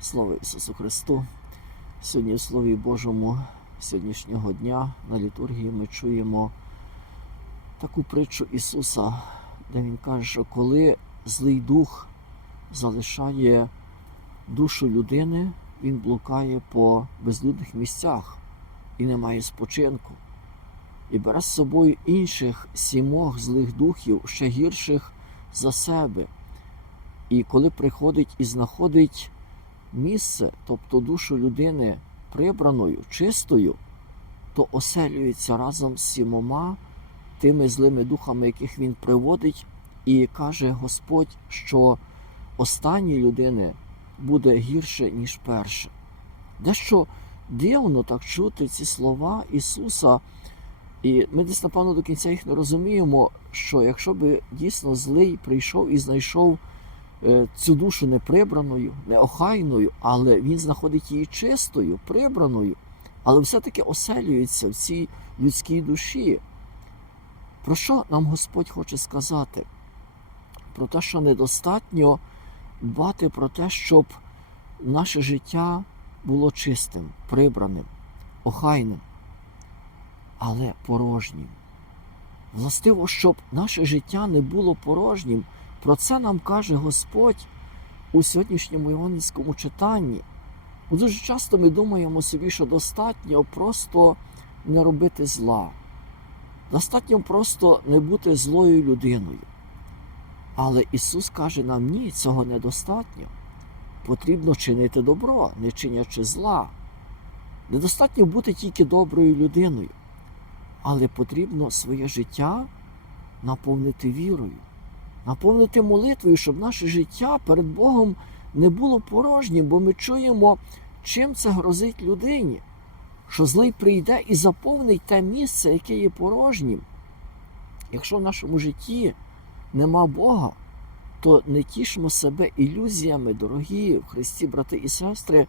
Слава Ісусу Христу! Сьогодні в Слові Божому сьогоднішнього дня на літургії ми чуємо таку притчу Ісуса, де Він каже, що коли злий дух залишає душу людини, він блукає по безлюдних місцях і не має спочинку. І бере з собою інших сімох злих духів, ще гірших за себе. І коли приходить і знаходить місце, тобто душу людини прибраною, чистою, то оселюється разом з сімома тими злими духами, яких він приводить, і каже Господь, що останній людини буде гірше, ніж перше. Дещо дивно так чути ці слова Ісуса, і ми десь, напевно, до кінця їх не розуміємо, що якщо би дійсно злий прийшов і знайшов цю душу неприбраною, неохайною, але він знаходить її чистою, прибраною, але все-таки оселюється в цій людській душі. Про що нам Господь хоче сказати? Про те, що недостатньо дбати про те, щоб наше життя було чистим, прибраним, охайним, але порожнім. Властиво, щоб наше життя не було порожнім, про це нам каже Господь у сьогоднішньому іванівському читанні. Дуже часто ми думаємо собі, що достатньо просто не робити зла. Достатньо просто не бути злою людиною. Але Ісус каже нам, ні, цього недостатньо. Потрібно чинити добро, не чинячи зла. Недостатньо бути тільки доброю людиною, але потрібно своє життя наповнити вірою, наповнити молитвою, щоб наше життя перед Богом не було порожнім, бо ми чуємо, чим це грозить людині, що злий прийде і заповнить те місце, яке є порожнім. Якщо в нашому житті нема Бога, то не тішмо себе ілюзіями, дорогі в Христі, брати і сестри,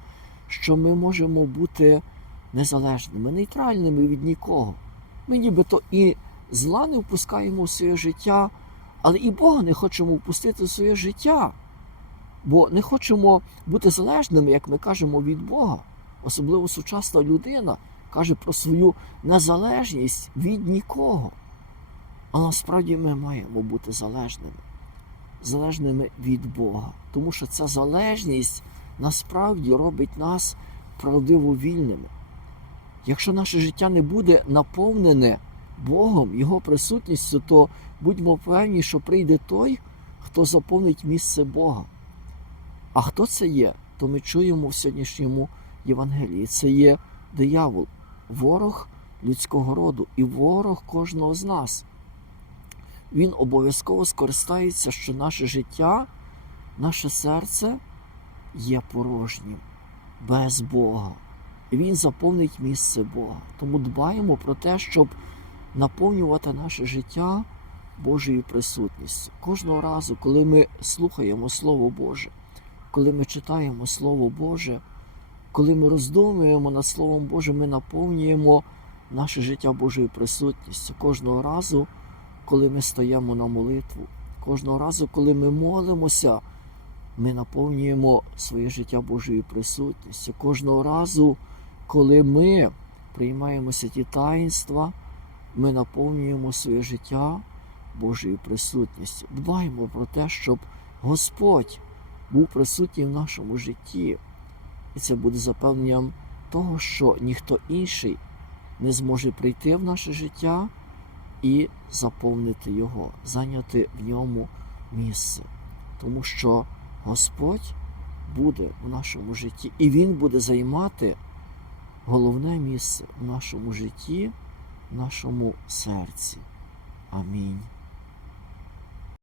що ми можемо бути незалежними, нейтральними від нікого. Ми нібито і зла не впускаємо в своє життя, але і Бога не хочемо впустити в своє життя, бо не хочемо бути залежними, як ми кажемо, від Бога. Особливо сучасна людина каже про свою незалежність від нікого. А насправді ми маємо бути залежними, залежними від Бога. Тому що ця залежність насправді робить нас правдиво вільними. Якщо наше життя не буде наповнене Богом, Його присутністю, то будьмо певні, що прийде той, хто заповнить місце Бога. А хто це є, то ми чуємо в сьогоднішньому Євангелії. Це є диявол, ворог людського роду і ворог кожного з нас він обов'язково скористається, що наше життя, наше серце є порожнім, без Бога. І Він заповнить місце Бога. Тому дбаємо про те, щоб наповнювати наше життя Божою присутністю. Кожного разу, коли ми слухаємо Слово Боже, коли ми читаємо Слово Боже, коли ми роздумуємо над Словом Божим, ми наповнюємо наше життя Божою присутністю. Кожного разу коли ми стоїмо на молитву. Кожного разу, коли ми молимося, ми наповнюємо своє життя Божою присутністю. Кожного разу, коли ми приймаємо ті таїнства, ми наповнюємо своє життя Божою присутністю. Дбаємо про те, щоб Господь був присутній в нашому житті. І це буде запевненням того, що ніхто інший не зможе прийти в наше життя і заповнити його, зайняти в ньому місце. Тому що Господь буде в нашому житті, і Він буде займати головне місце в нашому житті, в нашому серці. Амінь.